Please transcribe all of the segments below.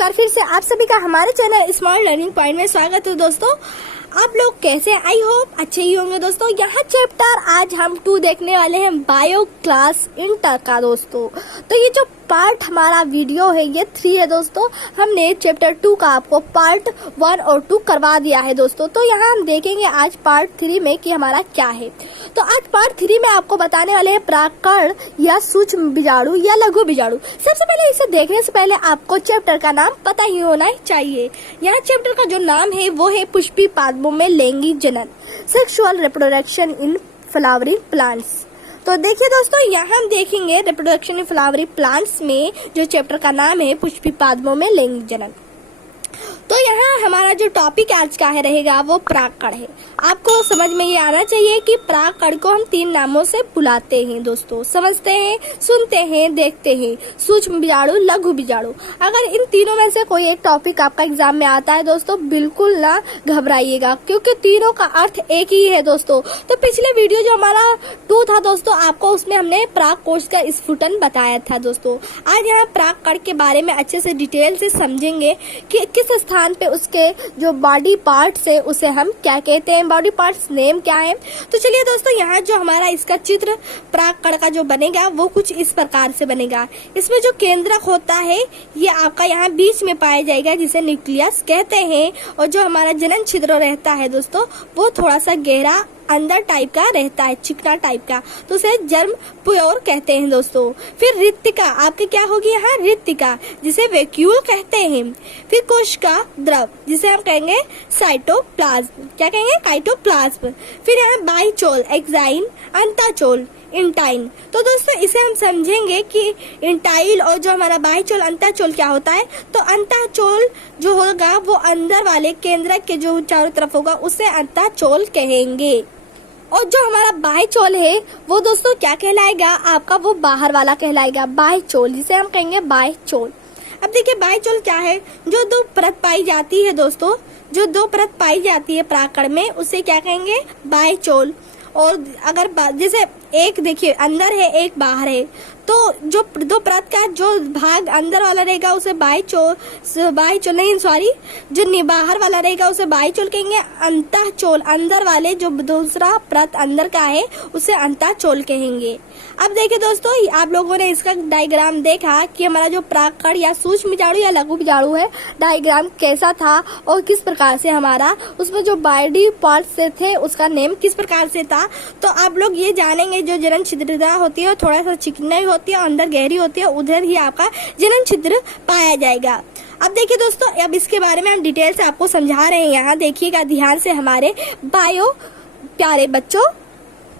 बार फिर से आप सभी का हमारे चैनल स्मार्ट लर्निंग पॉइंट में स्वागत है। दोस्तों आप लोग कैसे, आई होप अच्छे ही होंगे। दोस्तों यहाँ चैप्टर आज हम 2 देखने वाले हैं, बायो क्लास इंटर का। दोस्तों तो ये जो पार्ट हमारा वीडियो है ये 3 है। दोस्तों हमने चैप्टर 2 का आपको पार्ट 1 और 2 करवा दिया है। दोस्तों तो यहाँ हम देखेंगे आज पार्ट 3 में कि हमारा क्या है। तो आज पार्ट 3 में आपको बताने वाले हैं प्राकड़ या सूक्ष्म बीजाणु या लघु बीजाणु। सबसे पहले इसे देखने से पहले आपको चैप्टर का नाम पता ही होना चाहिए। यहाँ चैप्टर का जो नाम है वो है पुष्पी पादपों में लैंगिक जनन, sexual reproduction in flowering plants. तो देखिए दोस्तों यहाँ हम देखेंगे रिप्रोडक्शन इन फ्लावरिंग प्लांट्स में जो चैप्टर का नाम है पुष्पी पादपों में लैंगिक जनन। तो यहाँ हमारा जो टॉपिक आज का है रहेगा वो परागकण है। आपको समझ में ये आना चाहिए कि परागकण को हम 3 नामों से बुलाते हैं। दोस्तों समझते हैं, सुनते हैं, देखते हैं, सूक्ष्म बीजाणु, लघु बीजाणु। अगर इन तीनों में से कोई एक टॉपिक आपका एग्जाम में आता है दोस्तों बिल्कुल ना घबराइएगा, क्योंकि तीनों का अर्थ एक ही है। दोस्तों तो पिछले वीडियो जो हमारा 2 था दोस्तों, आपको उसमें हमने परागकोश का स्फुटन बताया था। दोस्तों आज यहाँ परागकण के बारे में अच्छे से डिटेल से समझेंगे कि किस स्थान पे उसके जो बॉडी पार्ट्स है उसे हम क्या कहते हैं, बॉडी पार्ट्स नेम क्या है। तो चलिए दोस्तों यहाँ जो हमारा इसका चित्र परागकण का जो बनेगा वो कुछ इस प्रकार से बनेगा। इसमें जो केंद्रक होता है ये आपका यहाँ बीच में पाया जाएगा जिसे न्यूक्लियस कहते हैं, और जो हमारा जनन छिद्र रहता है दोस्तों वो थोड़ा सा गहरा अंदर टाइप का रहता है, चिकना टाइप का, तो उसे जर्म प्योर कहते हैं। दोस्तों फिर रिक्तिका आपके क्या होगी यहाँ, रिक्तिका जिसे वैक्यूल कहते हैं। फिर कोशिका द्रव जिसे हम कहेंगे साइटोप्लाज्म, क्या कहेंगे, काइटोप्लाज्म। फिर यहाँ बाइचोल, एक्साइन, अंताचोल, इंटाइन। तो दोस्तों इसे हम समझेंगे कि इंटाइल और जो हमारा बाइचोल, अंताचोल क्या होता है। तो अंताचोल जो होगा वो अंदर वाले केंद्रक के जो चारों तरफ होगा उसे अंताचोल कहेंगे, और जो हमारा बाह्यचोल है वो दोस्तों क्या कहलाएगा आपका, वो बाहर वाला कहलाएगा, बाह्यचोल जिसे हम कहेंगे बाह्यचोल। अब देखिए बाह्यचोल क्या है, जो 2 परत पाई जाती है दोस्तों, जो 2 परत पाई जाती है परागकण में उसे क्या कहेंगे, बाह्यचोल। और अगर जैसे एक देखिए अंदर है एक बाहर है, तो जो 2 परत का जो भाग अंदर वाला रहेगा उसे बाह्यचोल नहीं सॉरी जो बाहर वाला रहेगा उसे बाह्यचोल कहेंगे। अंतःचोल अंदर वाले जो दूसरा परत अंदर का है उसे अंतःचोल कहेंगे। अब देखिए दोस्तों आप लोगों ने इसका डायग्राम देखा कि हमारा जो परागकण या सूक्ष्म बीजाणु या लघु बीजाणु है डायग्राम कैसा था और किस प्रकार से हमारा उसमें जो बॉडी पार्ट्स से थे उसका नेम किस प्रकार से था। तो आप लोग ये जानेंगे जो जनन छिद्रता होती है थोड़ा सा चिकनाई होती है, अंदर गहरी होती है, उधर ही आपका जनन छिद्र पाया जाएगा। अब देखिए दोस्तों अब इसके बारे में हम डिटेल से आपको समझा रहे हैं। यहाँ देखिएगा ध्यान से हमारे बायो प्यारे बच्चों,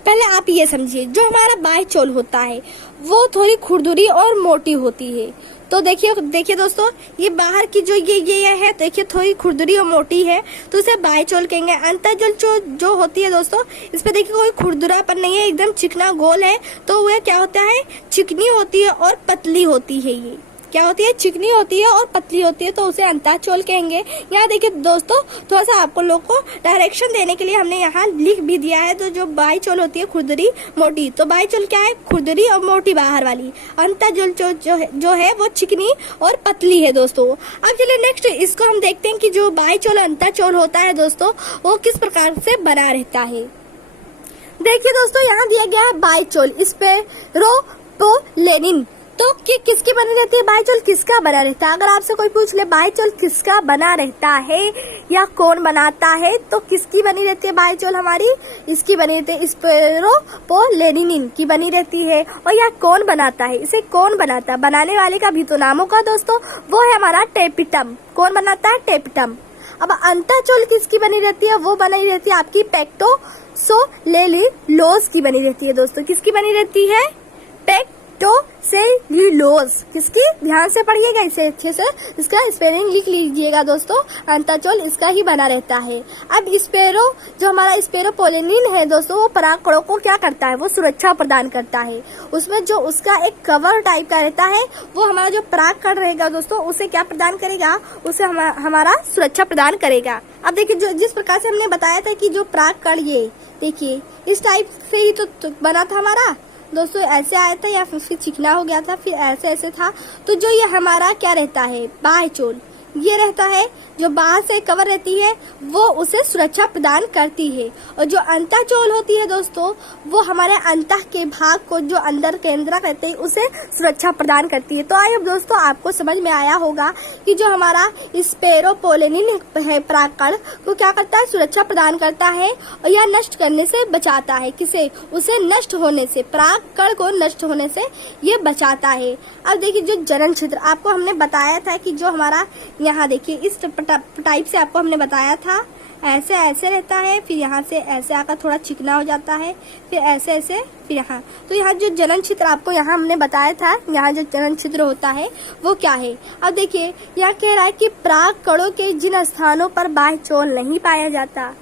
पहले आप ये समझिए जो हमारा बाह्यचोल होता है वो थोड़ी खुरदुरी और मोटी होती है। तो देखिए दोस्तों ये बाहर की जो ये है देखिए थोड़ी खुरदुरी और मोटी है तो उसे बाह्यचोल कहेंगे। अंतःचोल जो होती है दोस्तों इस पे देखिए कोई खुरदुरापन नहीं है, एकदम चिकना गोल है, तो वह क्या होता है, चिकनी होती है और पतली होती है। ये क्या होती है, चिकनी होती है और पतली होती है, तो उसे अंतःचोल कहेंगे। यहाँ देखिए दोस्तों थोड़ा सा आपको लोग को डायरेक्शन देने के लिए हमने यहाँ लिख भी दिया है। तो जो बाह्यचोल होती है खुरदुरी मोटी, तो बाह्यचोल क्या है, खुरदुरी और मोटी बाहर वाली। अंतःचोल जो है वो चिकनी और पतली है। दोस्तों अब चलिए नेक्स्ट इसको हम देखते हैं कि जो बाह्यचोल अंतःचोल होता है दोस्तों वो किस प्रकार से बना रहता है। देखिए दोस्तों यहाँ दिया गया है बाह्यचोल स्पेरोपोलेनिन, तो किसकी बनी रहती है, बाह्यचोल किसका बना रहता है। अगर आपसे कोई पूछ ले बाह्यचोल किसका बना रहता है या कौन बनाता है, तो किसकी बनी रहती है बाह्यचोल, हमारी इसकी बनी रहती है, स्पेरोपोलेनिन की बनी रहती है। और यह कौन बनाता है, इसे कौन बनाता है, बनाने वाले का भी तो नाम होगा दोस्तों, वो है हमारा टेपिटम। कौन बनाता है, टेपिटम। अब अंतःचोल किसकी बनी रहती है, वो बनी रहती है आपकी पेक्टोसेल्यूलोज की बनी रहती है। दोस्तों किसकी बनी रहती है, पेक्टोसेल्यूलोज किसकी, ध्यान से पढ़िएगा इसे अच्छे से, इसका स्पेलिंग लिख लीजिएगा दोस्तों। अंतःचोल इसका ही बना रहता है। अब जो हमारा स्पेरोपोलेनिन है दोस्तों वो परागकणों को क्या करता है, वो सुरक्षा प्रदान करता है। उसमें जो उसका एक कवर टाइप का रहता है वो हमारा जो परागकण रहेगा दोस्तों उसे क्या प्रदान करेगा, उसे हमारा सुरक्षा प्रदान करेगा। अब देखिए जो जिस प्रकार से हमने बताया था कि जो परागकण ये देखिए इस टाइप से ही तो बना था हमारा दोस्तों, ऐसे आया था या फिर चिकना हो गया था, फिर ऐसे था। तो जो ये हमारा क्या रहता है, बाह्यचोल, ये रहता है, जो बाहर से कवर रहती है वो उसे सुरक्षा प्रदान करती है, और जो अंतःचोल होती है दोस्तों वो हमारे अंतः के भाग को, जो अंदर केंद्रक रहते हैं, उसे सुरक्षा प्रदान करती है। तो आइए दोस्तों आपको समझ में आया होगा कि जो हमारा स्पेरोपोलेनिन है परागकण को क्या करता है, सुरक्षा प्रदान करता है और यह नष्ट करने से बचाता है। किसे? उसे नष्ट होने से, परागकण को नष्ट होने से ये बचाता है। अब देखिए जो जनन छिद्र आपको हमने बताया था कि जो हमारा यहाँ देखिए इस टाइप से आपको हमने बताया था, ऐसे ऐसे रहता है, फिर यहाँ से ऐसे आकर थोड़ा चिकना हो जाता है, फिर ऐसे ऐसे, फिर यहाँ। तो यहाँ जो जनन छिद्र आपको यहाँ हमने बताया था, यहाँ जो जनन छिद्र होता है वो क्या है। अब देखिए यहाँ कह रहा है कि परागकणों के जिन स्थानों पर बाह्य चोल नहीं पाया जाता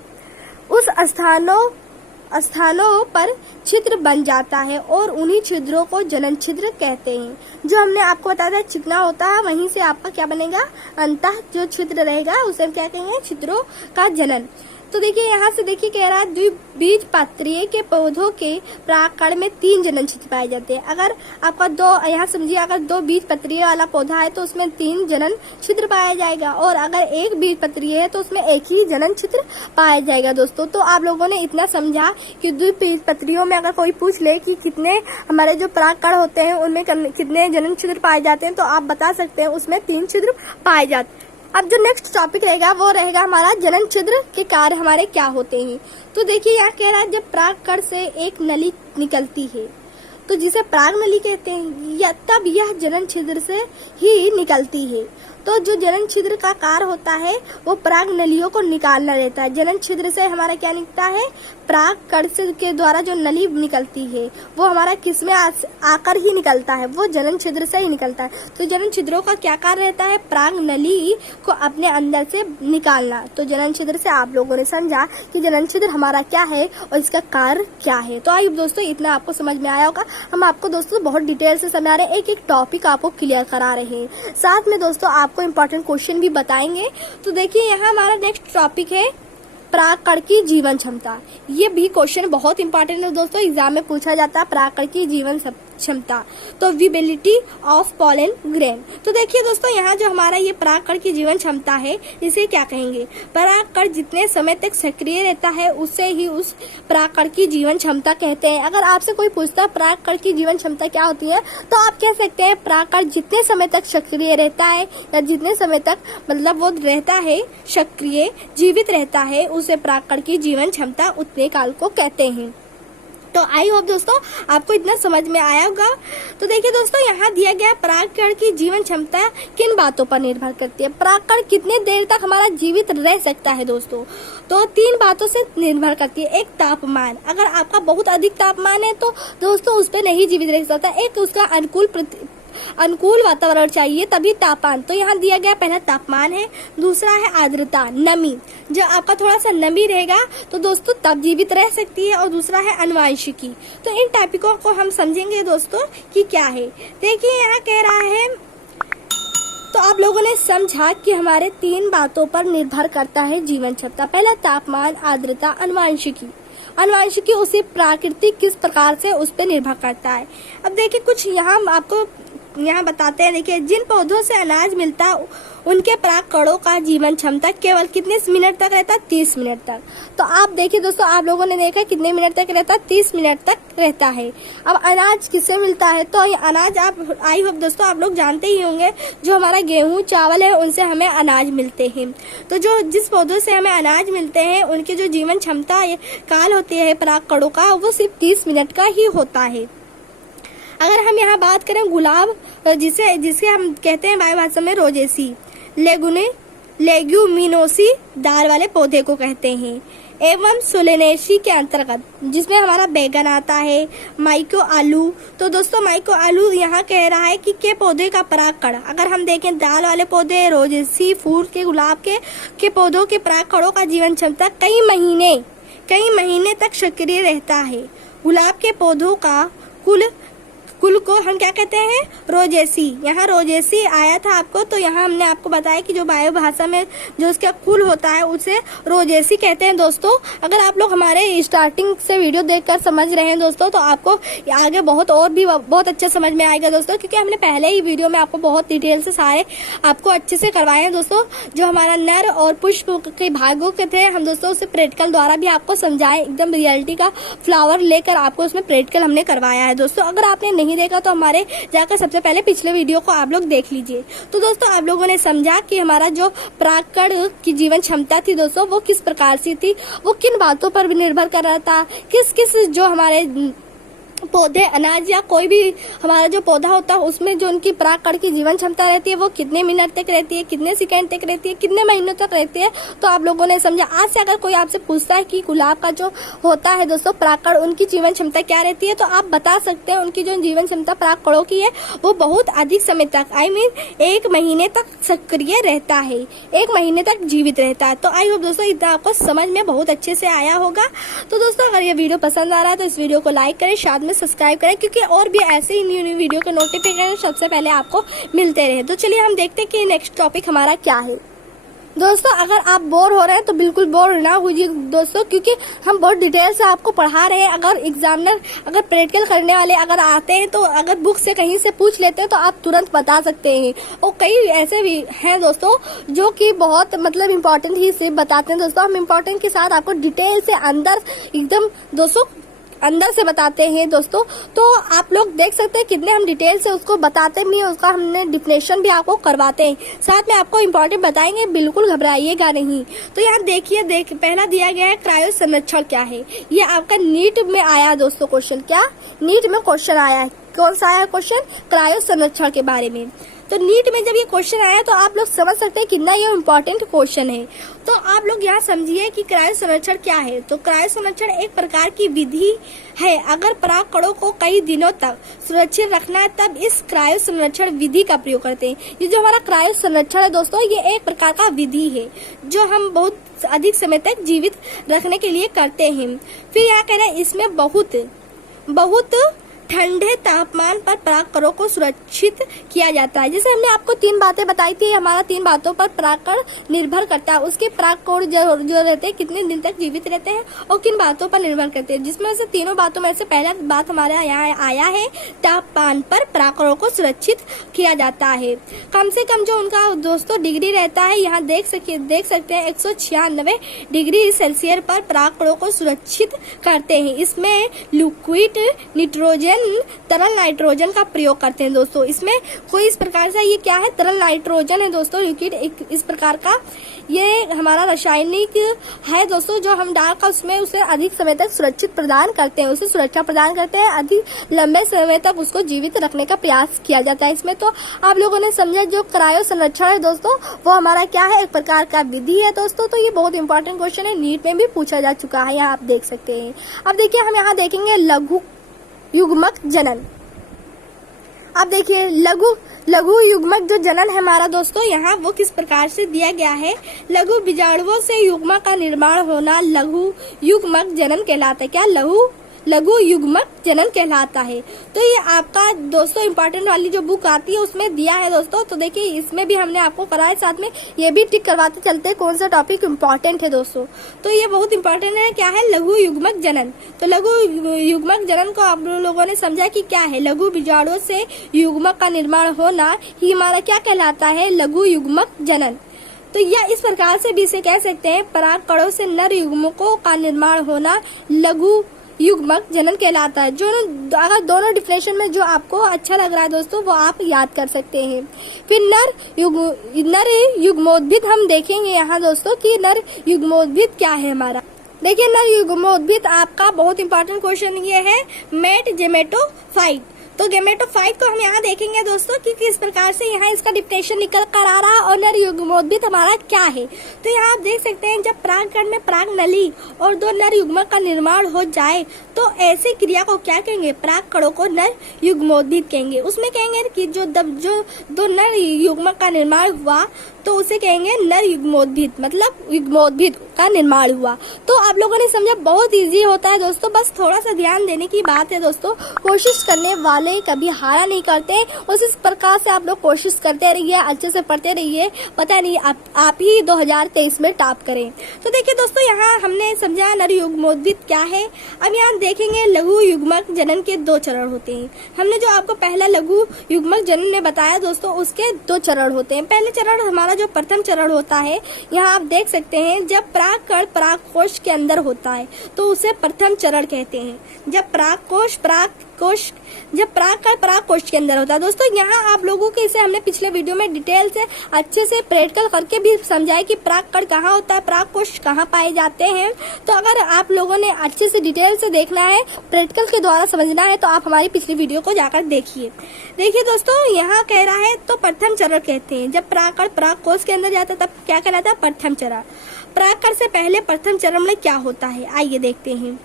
उस स्थानों पर छिद्र बन जाता है और उन्हीं छिद्रों को जनन छिद्र कहते हैं। जो हमने आपको बताया था चिकना होता है, वहीं से आपका क्या बनेगा, अंतः जो छिद्र रहेगा उसे हम क्या कहेंगे, छिद्रों का जनन। तो देखिए यहाँ से देखिए कह रहा है द्विबीजपत्रीय के पौधों के परागकण में 3 जनन छिद्र पाए जाते हैं। अगर आपका यहाँ समझिए अगर 2 बीजपत्रीय वाला पौधा है तो उसमें 3 जनन छिद्र पाया जाएगा, और अगर 1 बीजपत्रीय है तो उसमें 1 ही जनन छिद्र पाया जाएगा दोस्तों। तो आप लोगों ने इतना समझा कि द्विबीजपत्रियों में अगर कोई पूछ ले कि कितने हमारे जो परागकण होते हैं उनमें कितने जनन छिद्र पाए जाते हैं, तो आप बता सकते हैं उसमें 3 छिद्र पाए जाते हैं। अब जो नेक्स्ट टॉपिक रहेगा वो रहेगा हमारा जनन छिद्र के कार्य हमारे क्या होते हैं। तो देखिए यहाँ कह रहा है जब परागकण से एक नली निकलती है तो जिसे पराग नली कहते हैं, या तब यह जनन छिद्र से ही निकलती है। तो जो जनन छिद्र का कार्य होता है वो पराग नलियों को निकालना रहता है। जनन छिद्र से हमारा क्या निकलता है, परागकण के द्वारा जो नली निकलती है वो हमारा किसमें आकर ही निकलता है, वो जनन छिद्र से ही निकलता है। तो जनन छिद्रों का क्या कार्य रहता है, पराग नली को अपने अंदर से निकालना। तो जनन छिद्र से आप लोगों ने समझा कि जनन छिद्र हमारा क्या है और इसका कार्य क्या है। तो आइए दोस्तों इतना आपको समझ में आया होगा। हम आपको दोस्तों बहुत डिटेल से समझा रहे हैं, एक एक टॉपिक आपको क्लियर करा रहे हैं, साथ में दोस्तों आपको इम्पोर्टेंट क्वेश्चन भी बताएंगे। तो देखिए यहाँ हमारा नेक्स्ट टॉपिक है परागकण की जीवन क्षमता। ये भी क्वेश्चन बहुत इंपॉर्टेंट है दोस्तों, एग्जाम में पूछा जाता है परागकण की जीवन क्षमता। तो विबिलिटी ऑफ पॉलन ग्रेन। तो देखिए दोस्तों यहाँ जो हमारा ये परागकण की जीवन क्षमता है इसे क्या कहेंगे, परागकण जितने समय तक सक्रिय रहता है उससे ही उस परागकण की जीवन क्षमता कहते हैं। अगर आपसे कोई पूछता है परागकण की जीवन क्षमता क्या होती है तो आप कह सकते हैं परागकण जितने समय तक सक्रिय रहता है या जितने समय तक मतलब वो रहता है सक्रिय जीवित रहता है उसे परागकण की जीवन क्षमता उतने काल को कहते हैं। तो आई होप दोस्तों आपको इतना समझ में आया होगा। तो देखिए दोस्तों यहाँ दिया गया परागकण की जीवन क्षमता किन बातों पर निर्भर करती है, परागकण कितने देर तक हमारा जीवित रह सकता है दोस्तों। तो 3 बातों से निर्भर करती है। एक तापमान, अगर आपका बहुत अधिक तापमान है तो दोस्तों उस पर नहीं जीवित रह सकता। एक उसका अनुकूल वातावरण चाहिए तभी तापमान। तो यहाँ दिया गया पहला तापमान है, दूसरा है आर्द्रता नमी, जब आपका थोड़ा सा नमी रहेगा तो दोस्तों तब जीवित रह सकती है, और दूसरा है आनुवंशिकी। तो इन टॉपिकों को हम समझेंगे दोस्तों कि क्या है। देखिए यहाँ कह रहा है तो आप लोगों ने समझा कि हमारे 3 बातों पर निर्भर करता है जीवन क्षमता। पहला तापमान, आर्द्रता, आनुवंशिकी। आनुवंशिकी उसी प्राकृतिक किस प्रकार से उस पर निर्भर करता है। अब देखिए कुछ यहाँ आपको यहाँ बताते हैं। देखिए जिन पौधों से अनाज मिलता उनके परागकणों का जीवन क्षमता केवल कितने मिनट तक रहता है, 30 मिनट तक। तो आप देखिए दोस्तों आप लोगों ने देखा कितने मिनट तक रहता है, 30 मिनट तक रहता है। अब अनाज किससे मिलता है, तो अनाज आप आई होप दोस्तों आप लोग जानते ही होंगे, जो हमारा गेहूं चावल है उनसे हमें अनाज मिलते हैं। तो जो जिस पौधों से हमें अनाज मिलते हैं उनकी जो जीवन क्षमता काल होती है परागकणों का वो सिर्फ 30 मिनट का ही होता है। अगर हम यहाँ बात करें गुलाब, जिसे हम कहते हैं बायो भाषा में रोजेसी लेग्यूमिनोसी दाल वाले पौधे को कहते हैं, एवं सोलेनेसी के अंतर्गत जिसमें हमारा बैगन आता है, माइको आलू। तो दोस्तों माइको आलू यहाँ कह रहा है कि के पौधे का परागकण, अगर हम देखें दाल वाले पौधे, रोजेसी, फूल के, गुलाब के पौधों के परागकणों का जीवन क्षमता कई महीने तक सक्रिय रहता है। गुलाब के पौधों का कुल को हम क्या कहते हैं, रोजेसी। यहाँ रोजेसी आया था आपको, तो यहाँ हमने आपको बताया कि जो बायो भाषा में जो उसका कुल होता है उसे रोजेसी कहते हैं दोस्तों। अगर आप लोग हमारे स्टार्टिंग से वीडियो देखकर समझ रहे हैं दोस्तों, तो आपको आगे बहुत अच्छा समझ में आएगा दोस्तों, क्योंकि हमने पहले ही वीडियो में आपको बहुत डिटेल से सारे आपको अच्छे से करवाए हैं दोस्तों। जो हमारा नर और पुष्प के भागों के थे, हम दोस्तों उसे प्रैक्टिकल द्वारा भी आपको समझाएं, एकदम रियलिटी का फ्लावर लेकर आपको उसमें प्रैक्टिकल हमने करवाया है दोस्तों। अगर आपने नहीं देखा तो हमारे जाकर सबसे पहले पिछले वीडियो को आप लोग देख लीजिए। तो दोस्तों आप लोगों ने समझा कि हमारा जो परागकण की जीवन क्षमता थी दोस्तों, वो किस प्रकार से थी, वो किन बातों पर भी निर्भर कर रहा था, किस किस जो हमारे पौधे, अनाज या कोई भी हमारा जो पौधा होता है उसमें जो उनकी परागकण की जीवन क्षमता रहती है वो कितने मिनट तक रहती है, कितने सेकंड तक रहती है, कितने महीनों तक रहती है। तो आप लोगों ने समझा। आज से अगर कोई आपसे पूछता है कि गुलाब का जो होता है दोस्तों परागकण, उनकी जीवन क्षमता क्या रहती है, तो आप बता सकते हैं उनकी जो जीवन क्षमता परागकणों की है वो बहुत अधिक समय तक, आई मीन 1 महीने तक सक्रिय रहता है, 1 महीने तक जीवित रहता है। तो आई होप दोस्तों इतना आपको समझ में बहुत अच्छे से आया होगा। तो दोस्तों अगर ये वीडियो पसंद आ रहा है तो इस वीडियो को लाइक करें, साथ में सब्सक्राइब करें, क्योंकि और भी ऐसे ही न्यू वीडियो के नोटिफिकेशन सबसे पहले आपको मिलते रहे। तो चलिए हम देखते हैं कि नेक्स्ट टॉपिक हमारा क्या है। दोस्तों अगर आप बोर हो रहे हैं तो बिल्कुल बोर ना होइए दोस्तों, क्योंकि हम बहुत डिटेल से आपको पढ़ा रहे हैं। अगर एग्जामिनर, अगर प्रैक्टिकल करने वाले अगर आते हैं तो अगर बुक से कहीं से पूछ लेते हैं तो आप तुरंत बता सकते हैं। और कई ऐसे भी हैं दोस्तों जो कि बहुत मतलब इम्पोर्टेंट ही सिर्फ बताते हैं दोस्तों। हम इम्पोर्टेंट के साथ आपको डिटेल से अंदर एकदम दोस्तों अंदर से बताते हैं दोस्तों। तो आप लोग देख सकते हैं कितने हम डिटेल से उसको बताते भी हैं, उसका हमने डिफिनेशन भी आपको करवाते हैं, साथ में आपको इम्पोर्टेंट बताएंगे, बिल्कुल घबराइएगा नहीं। तो यहाँ देखिए पहला दिया गया है क्रायो संरक्षण क्या है। ये आपका नीट में आया दोस्तों क्वेश्चन, क्या नीट में क्वेश्चन आया है। कौन सा आया क्वेश्चन, क्रायो संरक्षण के बारे में। तो नीट में जब ये क्वेश्चन आया तो आप लोग समझ सकते हैं कितना ये इम्पोर्टेंट क्वेश्चन है। तो आप लोग यहाँ समझिए कि क्रायो संरक्षण क्या है। तो क्रायो संरक्षण एक प्रकार की विधि है। अगर परागकणों को कई दिनों तक सुरक्षित रखना है तब इस क्रायो संरक्षण विधि का प्रयोग करते हैं। ये जो हमारा क्रायो संरक्षण है दोस्तों, ये एक प्रकार का विधि है जो हम बहुत अधिक समय तक जीवित रखने के लिए करते हैं। फिर यहाँ कहना है इसमें बहुत ठंडे तापमान पर परागकणों को सुरक्षित किया जाता है। जैसे हमने आपको 3 बातें बताई थी, हमारा 3 बातों पर परागकण निर्भर करता है। उसके परागकण जो रहते हैं कितने दिन तक जीवित रहते हैं और किन बातों पर निर्भर करते हैं, जिसमें से तीनों बातों में से पहला बात हमारे यहाँ आया है, तापमान पर परागकणों को सुरक्षित किया जाता है। कम से कम जो उनका दोस्तों डिग्री रहता है, यहाँ देख सकते हैं 196 डिग्री सेल्सियस पर परागकणों को सुरक्षित करते हैं। इसमें लिक्विड नाइट्रोजन, तरल नाइट्रोजन का प्रयोग करते हैं दोस्तों। इसमें कोई इस प्रकार से, ये क्या है, तरल नाइट्रोजन है दोस्तों, लिक्विड इस प्रकार का ये हमारा रासायनिक है दोस्तों, जो हम डालकर उसमें उसे अधिक समय तक सुरक्षित प्रदान करते हैं, उसे सुरक्षा प्रदान करते हैं, अधिक लंबे समय तक उसको जीवित रखने का प्रयास किया जाता है इसमें। तो आप लोगों ने समझा जो क्रायो संरक्षण है दोस्तों, वो हमारा क्या है, एक प्रकार का विधि है दोस्तों। तो ये बहुत इंपॉर्टेंट क्वेश्चन है, नीट में भी पूछा जा चुका है, यहाँ आप देख सकते हैं। अब देखिए हम यहाँ देखेंगे लघु युग्मक जनन। अब देखिए लघु युग्मक जो जनन है हमारा दोस्तों, यहाँ वो किस प्रकार से दिया गया है। लघु बीजाणुओं से युग्मक का निर्माण होना लघु युग्मक जनन कहलाता है। क्या, लघु युग्मक जनन कहलाता है। तो ये आपका दोस्तों इम्पोर्टेंट वाली जो बुक आती है उसमें दिया है दोस्तों। तो देखिए इसमें भी हमने आपको कराया, साथ में ये भी टिक करवाते चलते हैं कौन सा टॉपिक इम्पोर्टेंट है दोस्तों। तो ये बहुत इम्पोर्टेंट है, क्या है, लघु युग्मक जनन। तो लघु युग्मक जनन को आप लोगों ने समझा कि क्या है, लघु बीजाणुओं से युग्मक का निर्माण होना ही हमारा क्या कहलाता है, लघु युग्मक जनन। तो यह इस प्रकार से भी इसे कह सकते हैं, परागकणों से नर युग्मकों का निर्माण होना लघु युग्मक जनन कहलाता है। जो अगर दोनों डिफिनेशन में जो आपको अच्छा लग रहा है दोस्तों वो आप याद कर सकते हैं। फिर नर युग्मोद्भिद हम देखेंगे यहाँ दोस्तों कि नर युग्मोद्भिद क्या है हमारा। देखिए नर युग्मोद्भिद आपका बहुत इंपॉर्टेंट क्वेश्चन ये है, मेट गेमेटोफाइट। तो गेमेटोफाइट को हम यहाँ देखेंगे दोस्तों कि किस प्रकार से यहाँ इसका डिफिनेशन निकल कर आ रहा है और नर युग्मोद्भिद हमारा क्या है। तो यहाँ आप देख सकते हैं, जब परागकण में पराग नली और 2 नर युग्मक का निर्माण हो जाए तो ऐसी क्रिया को क्या कहेंगे, परागकणों को नर युग्मोद्भिद कहेंगे। उसमें कहेंगे कि जो 2 नर युग्मक का निर्माण हुआ तो उसे कहेंगे नर युग्मोद्भिद, मतलब युग्मोद्भिद का निर्माण हुआ। तो आप लोगों ने समझा, बहुत इजी होता है दोस्तों, बस थोड़ा सा ध्यान देने की बात है दोस्तों। कोशिश करने वाले कभी हारा नहीं करते, उस इस प्रकार से आप लोग कोशिश करते रहिए, अच्छे से पढ़ते रहिए, पता नहीं आप ही 2023 में टॉप करें। तो देखिए दोस्तों, यहाँ हमने समझा नर युग्मोद्भिद क्या है। अब यहाँ देखेंगे लघु युग्मक जनन के 2 चरण होते हैं। हमने जो आपको पहला लघु युग्मक जनन ने बताया दोस्तों, उसके 2 चरण होते हैं। पहले चरण हमारा जो प्रथम चरण होता है, यहाँ आप देख सकते हैं, जब परागकण परागकोश के अंदर होता है तो उसे प्रथम चरण कहते हैं। जब परागकण परागकोश के अंदर होता है दोस्तों, यहाँ आप लोगों के इसे हमने पिछले वीडियो में डिटेल से अच्छे से प्रैक्टिकल करके भी समझाया कि परागकण कहाँ होता है, परागकोश कहाँ पाए जाते हैं। तो अगर आप लोगों ने अच्छे से डिटेल से देखना है, प्रैक्टिकल के द्वारा समझना है, तो आप हमारी पिछली वीडियो को जाकर देखिए। देखिए दोस्तों, यहाँ कह रहा है तो प्रथम चरण कहते हैं। जब परागकण परागकोश के अंदर जाता है तब क्या कहलाता है? प्रथम चरण। परागकण से पहले प्रथम चरण में क्या होता है, आइए देखते हैं।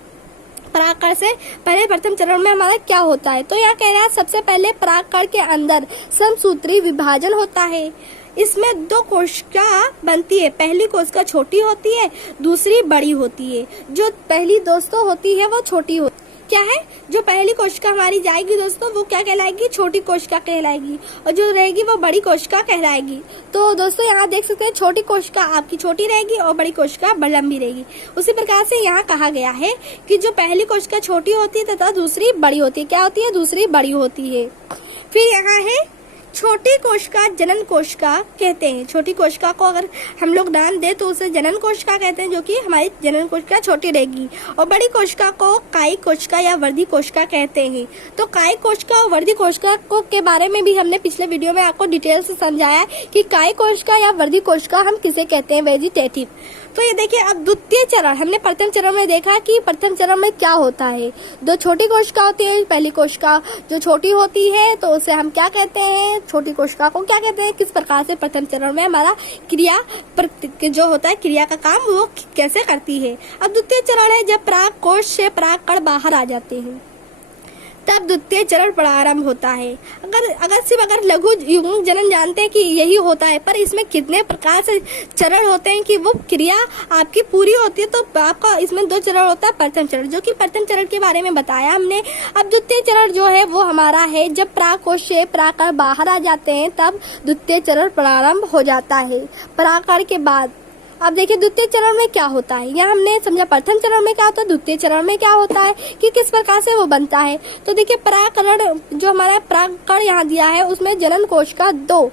परागकण से पहले प्रथम चरण में हमारा क्या होता है? तो यहाँ कह रहा है सबसे पहले परागकण के अंदर समसूत्री विभाजन होता है। इसमें 2 कोशिका बनती है। पहली कोशिका छोटी होती है, दूसरी बड़ी होती है। जो पहली दोस्तों होती है वो छोटी होती है। क्या है? जो पहली कोशिका हमारी जाएगी दोस्तों, वो क्या कहलाएगी? छोटी कोशिका कहलाएगी, और जो रहेगी वो बड़ी कोशिका कहलाएगी। तो दोस्तों यहाँ देख सकते हैं, छोटी कोशिका आपकी छोटी रहेगी और बड़ी कोशिका लंबी रहेगी। उसी प्रकार से यहाँ कहा गया है कि जो पहली कोशिका छोटी होती है तथा दूसरी बड़ी होती है। क्या होती है? दूसरी बड़ी होती है। फिर यहाँ है छोटी कोशिका जनन कोशिका कहते हैं। छोटी कोशिका को अगर हम लोग नाम दे तो उसे जनन कोशिका कहते हैं, जो कि हमारी जनन कोशिका छोटी रहेगी। और बड़ी कोशिका को कायिक कोशिका या वर्धी कोशिका कहते हैं। तो कायिक कोशिका और वर्धी कोशिका को के बारे में भी हमने पिछले वीडियो में आपको डिटेल से समझाया कि कायिक कोशिका या वर्धी कोशिका हम किसे कहते हैं, वेजिटेटिव। तो ये देखिए, अब द्वितीय चरण, हमने प्रथम चरण में देखा कि प्रथम चरण में क्या होता है। 2 छोटी कोशिका होती है। पहली कोशिका जो छोटी होती है तो उसे हम क्या कहते हैं? छोटी कोशिका को क्या कहते हैं? किस प्रकार से प्रथम चरण में हमारा क्रिया जो होता है, क्रिया का काम वो कैसे करती है। अब द्वितीय चरण है जब परागकोश से परागकण बाहर आ जाते हैं, तब द्वितीय चरण प्रारंभ होता है। अगर लघु युग्मक जनन जानते हैं कि यही होता है, पर इसमें कितने प्रकार से चरण होते हैं कि वो क्रिया आपकी पूरी होती है। तो आपका इसमें 2 चरण होता है। प्रथम चरण, जो कि प्रथम चरण के बारे में बताया हमने। अब द्वितीय चरण जो है वो हमारा है जब परागकोश से परागकण बाहर आ जाते हैं, तब द्वितीय चरण प्रारंभ हो जाता है। परागकण के बाद अब देखिए द्वितीय चरण में क्या होता है। यहाँ हमने समझा प्रथम चरण में क्या होता है, द्वितीय चरण में क्या होता है कि किस प्रकार से वो बनता है। तो देखिए परागकण जो हमारा परागकण यहाँ दिया है, उसमें जनन कोशिका 2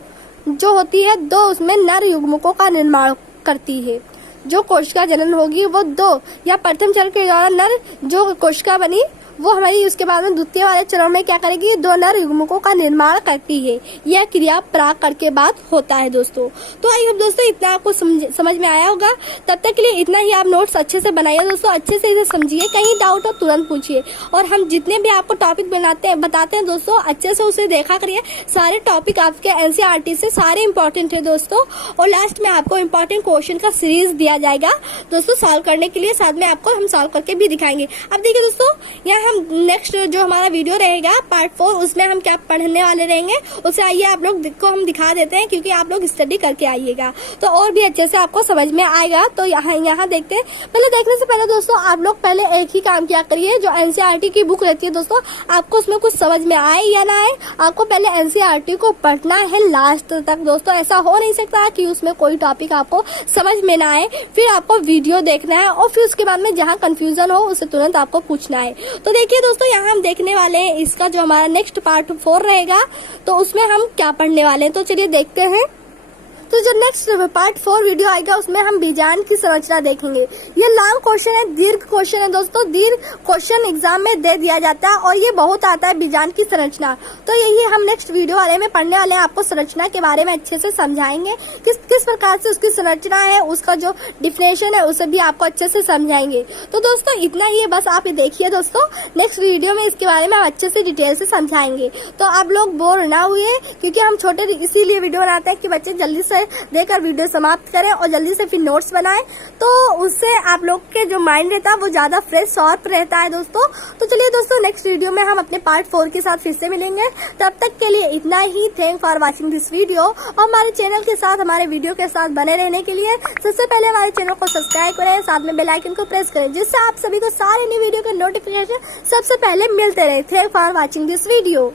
जो होती है, 2 उसमें नर युग्मकों का निर्माण करती है। जो कोशिका जनन होगी वो 2 या प्रथम चरण के द्वारा नर जो कोशिका बनी वो हमारी उसके बाद में द्वितीय वाले चरण में क्या करेगी? 2 नर युग्मकों का निर्माण करती है। यह क्रिया परागकण के बाद होता है दोस्तों। तो आई होप दोस्तों इतना आपको समझ में आया होगा। तब तक के लिए इतना ही। आप नोट्स अच्छे से बनाइए दोस्तों, अच्छे से इसे समझिए, कहीं डाउट हो तुरंत पूछिए। और हम जितने भी आपको टॉपिक बताते हैं दोस्तों, अच्छे से उसे देखा करिए। सारे टॉपिक आपके एनसीईआरटी से सारे इंपॉर्टेंट है दोस्तों। और लास्ट में आपको इंपॉर्टेंट क्वेश्चन का सीरीज दिया जाएगा दोस्तों सॉल्व करने के लिए। साथ में आपको हम सॉल्व करके भी दिखाएंगे। अब देखिए दोस्तों, यहाँ हम नेक्स्ट जो हमारा वीडियो रहेगा पार्ट 4, उसमें हम क्या पढ़ने वाले रहेंगे उसे आइए आप लोग को हम दिखा देते हैं, क्योंकि आप लोग स्टडी करके आइएगा तो और भी अच्छे से आपको समझ में आएगा। तो यहाँ देखते हैं। पहले देखने से पहले दोस्तों आप लोग पहले एक ही काम किया करिए, जो एनसीईआरटी की बुक रहती है दोस्तों, आपको उसमें कुछ समझ में आए या ना आए, आपको पहले एनसीईआरटी को पढ़ना है लास्ट तक दोस्तों। ऐसा हो नहीं सकता कि उसमें कोई टॉपिक आपको समझ में ना आए, फिर आपको वीडियो देखना है और फिर उसके बाद में जहाँ कंफ्यूजन हो उसे तुरंत आपको पूछना है। तो देखिए दोस्तों, यहाँ हम देखने वाले हैं इसका जो हमारा नेक्स्ट पार्ट 4 रहेगा, तो उसमें हम क्या पढ़ने वाले हैं। तो चलिए देखते हैं। तो जो नेक्स्ट पार्ट 4 वीडियो आएगा उसमें हम बीजांड की संरचना देखेंगे। ये लॉन्ग क्वेश्चन है, दीर्घ क्वेश्चन है दोस्तों। दीर्घ क्वेश्चन एग्जाम में दे दिया जाता है और ये बहुत आता है बीजांड की संरचना। तो यही हम नेक्स्ट वीडियो वाले में पढ़ने वाले हैं। आपको संरचना के बारे में अच्छे से समझाएंगे, किस प्रकार से उसकी संरचना है, उसका जो डिफिनेशन है उसे भी आपको अच्छे से समझाएंगे। तो दोस्तों इतना ही है, बस आप ये देखिए दोस्तों। नेक्स्ट वीडियो में इसके बारे में हम अच्छे से डिटेल से समझाएंगे। तो आप लोग बोर ना हुए, क्योंकि हम छोटे इसीलिए वीडियो बनाते हैं कि बच्चे जल्दी से देकर वीडियो समाप्त करें और जल्दी से फिर नोट्स बनाएं, तो उससे आप लोग के जो माइंड रहता है वो ज्यादा फ्रेश शार्प रहता है दोस्तों। तो चलिए दोस्तों, नेक्स्ट वीडियो में हम अपने पार्ट 4 के साथ फिर से मिलेंगे। तब तक के लिए इतना ही। Thank for watching this video. और हमारे चैनल के साथ, हमारे वीडियो के साथ बने रहने के लिए सबसे पहले हमारे चैनल को सब्सक्राइब करें, साथ में बेल आइकन को प्रेस करें, जिससे आप सभी को सारे नई वीडियो के नोटिफिकेशन सबसे पहले मिलते रहे। Thank for watching this video.